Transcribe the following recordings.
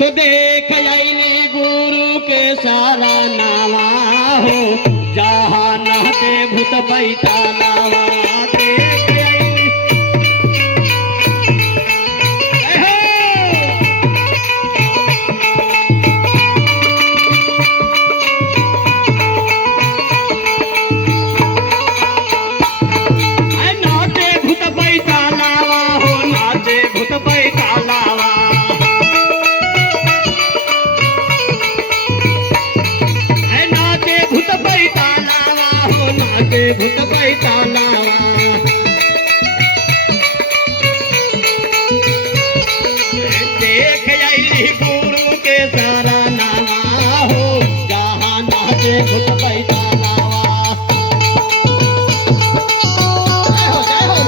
तो देख आईली गुरु के सारा नावा हो, जहाँ नहते भूत बैठा नावा। देख आईली नाचे भूत बैठा नावा हो, नाचे भूत बैठा नावा। भूत बैठा लावा हो, नाचे भूत बैठा लावा। देख आईली गुरु के सारा नावा हो, जहाँ नाचे भूत बैठा लावा। जय हो जय हो।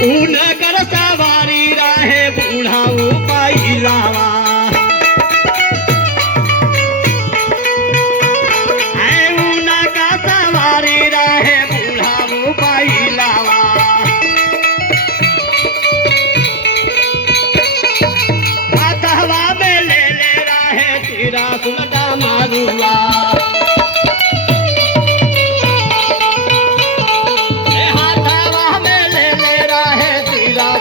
ऊन कर सवारी रहे बूढ़ाऊ पहिलावा। ऊन का सवारी रहे बूढ़ाऊ पहिलावा। हाथवा में ले रहे तीरा सुलटा मारुआ।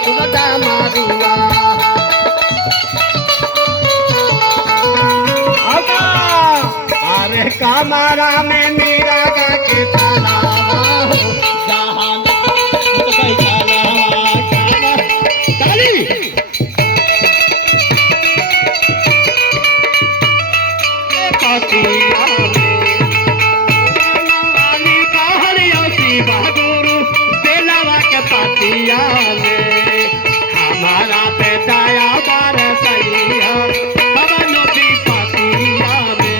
सुलटा मारुआ। अरे कमरा में मीरा का के तालावा हो, जहाँ भूत बैठा लावा। ताली पातिया में कहलियोसी बहादुर बेलावा के पातिया में हमारा पे दया बरसैया पवन की पातिया में।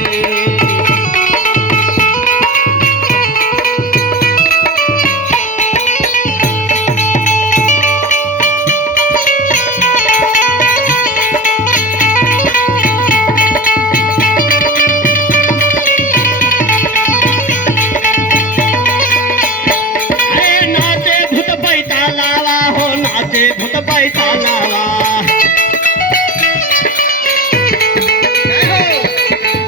नाचे भूत बैठा लावा हो, नाचे भूत बैठा लावा।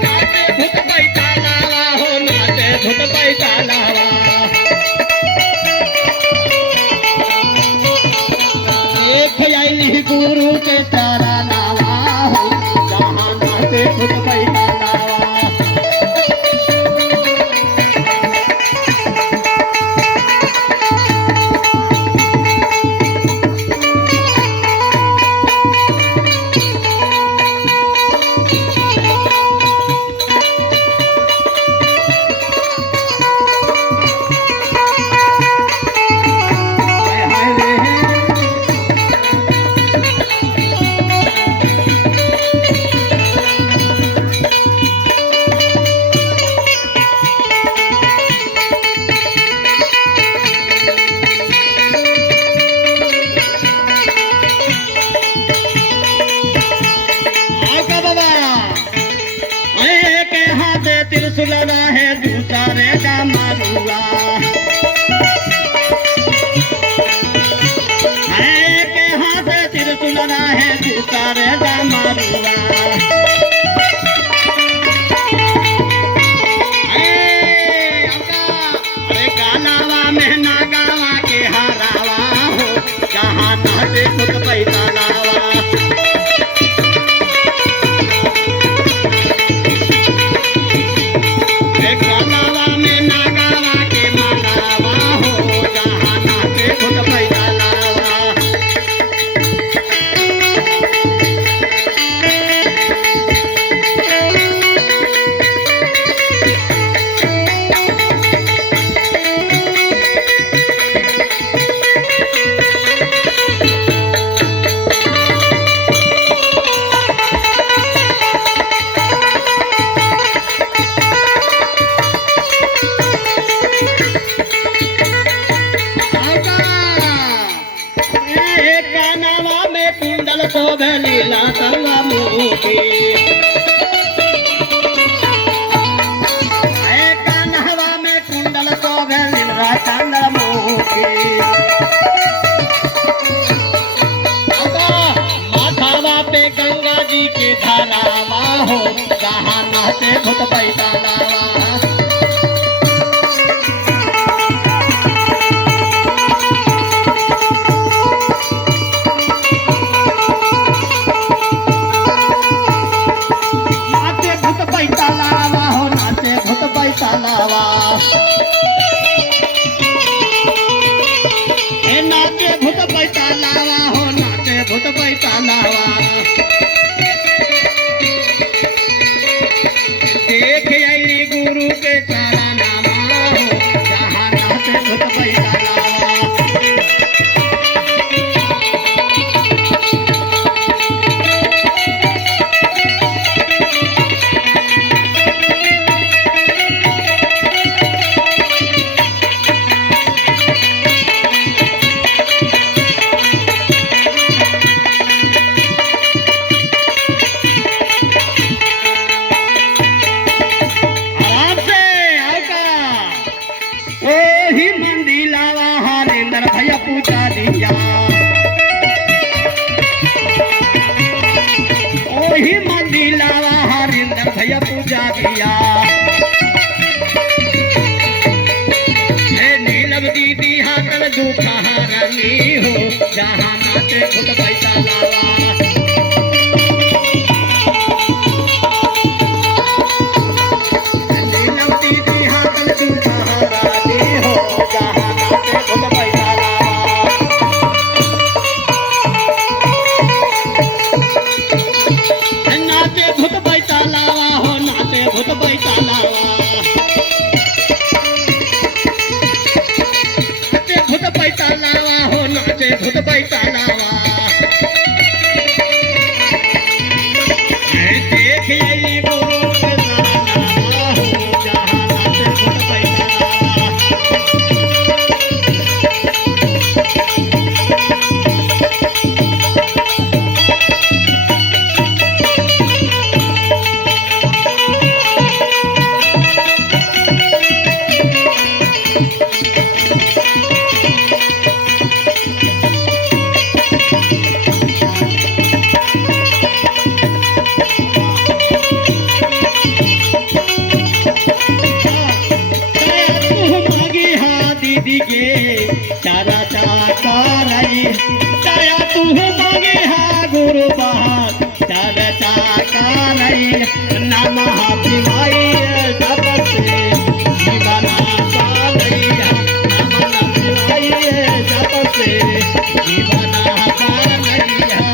नाचे भूत बैठा लावा हो, नाचे भूत बैठा लावा। देख आईली गुरु के तारा नावा हो, जहाँ नाचे भूत बैठा लावा। त्रिशूल रहे दूसरे का मारुआ। के हाथ त्रिशूल रहे दूसरे का मारुआ। अरे कालावा में नागावा के हरावा हो, जहाँ नाचे भूत बैठा लावा। कालावा में नागावा के मालावा हो, जहाँ नाचे भूत बैठा लावा। में कुंडल शोभे लीला संगा मुखी कान्हवा में कुंडल शोभे लीला चंद्रमुखी माथावा पे गंगा जी के धारावा हो जहाँ नहते भूत पैतालावा नाचे भूत पैतालावा हो नाचे भूत पैतालावा देख आई गुरु के चरनामा हो जहाँ नाचे भूत पैतालावा भैया पूजा दिया ओही मंदिर लावा हरिंदर भैया पूजा दिया नीलम दीदी हाथल दुखा हारनी हो जहाँ नाचे खुद पैसा लावा नीलम दीदी हाथल दुखा हारनी हो जहाँ नाचे खुद पैसा भूत पैतालावा हो नाचे भूत पैतालावा नाचे भूत पैतालावा हो नाचे भूत पैतालावा देख आई गुरु के चरनामा हो जहाँ नाचे भूत पैतालावा चारा चाकारी चाया तू मांगे हा गुरु बहार चारा चाकारी नमः शिवाय जप से जीवना पालैया नमः शिवाय जप से जीवना पालैया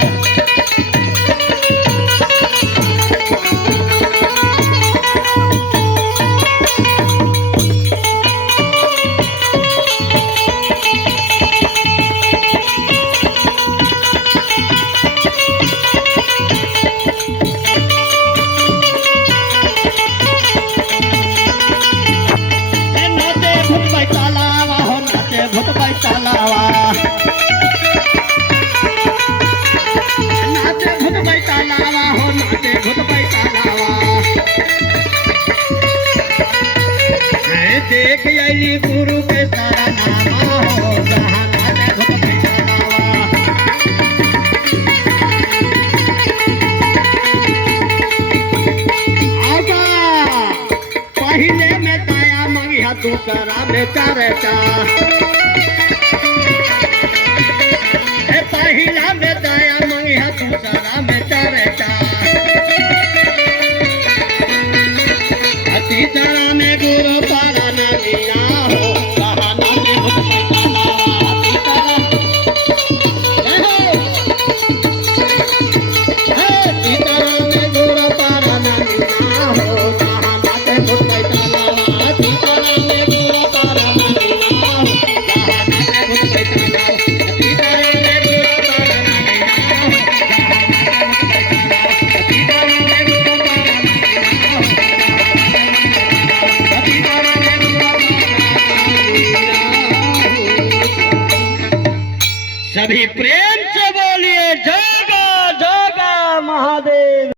भूत पैतालावा नाचे भूत पैतालावा हो नाचे भूत पैतालावा देख आई गुरु के चरनामा हो जहाँ नाचे भूत पैतालावा पहले में दया मंगिया दूसरा में चर्चा पहिला में दया मंगिया दूसरा में चर्चा तीसरा में गुरु पारा नदिया हो कहा नाचे भूत पैतालावा तीसरा में गुरु पारा नदिया हो कहा नाचे भूत पैतालावा तीसरा में गुरु पारा नदिया हो कहा नाचे भूत पैतालावा सभी प्रेम से बोलिए जय। जय महादेव।